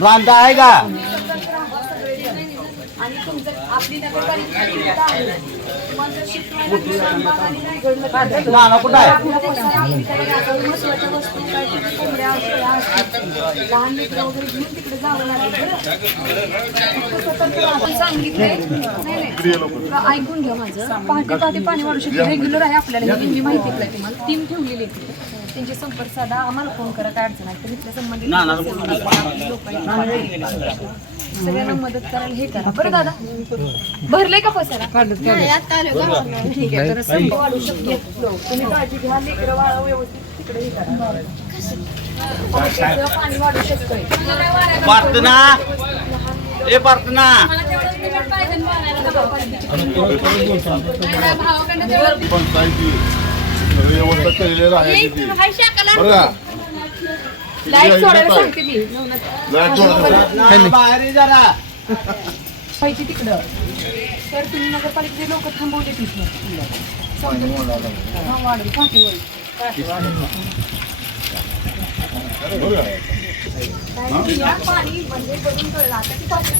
बांधा आहे का आणि तुमचं आपली नगरपालिका नाना कुठं आहे महत्वाच्या वस्तू काय कोंबड्या लहान मित्र वगैरे घेऊन तिकडे जावं लागेल. सांगितलंय ऐकून घ्या माझं. पहाटे पहाटे पाणी वाढू शकते रेग्युलर आहे आपल्याला ही माहिती आहे तुम्हाला. टीम ठेवलेली आहे त्यांचे संपर्क साधा आम्हाला फोन करा काय अडचण आहे तर इथल्या संबंधित सगळ्यांना मदत करायला हे करा बरं दादा. भरले का पसारा ठीक आहे तर संप वाढू शकतो. तुम्ही काळजी घ्या लेकरं वाळा व्यवस्थित तिकडे हे करा. पाणी वाढू शकतोय प्रार्थना ए प्रार्थना व्यवस्था केलेली आहे बरं का. लाईट सोडायला सांगते मी बाहेर जरा पाहिजे तिकडं तर तुम्ही नगरपालिकेचे लोक थांबवले तिथलं वाढेल पाठीवर बरं. पाणी म्हणजे करून कळलं आता ती पाठी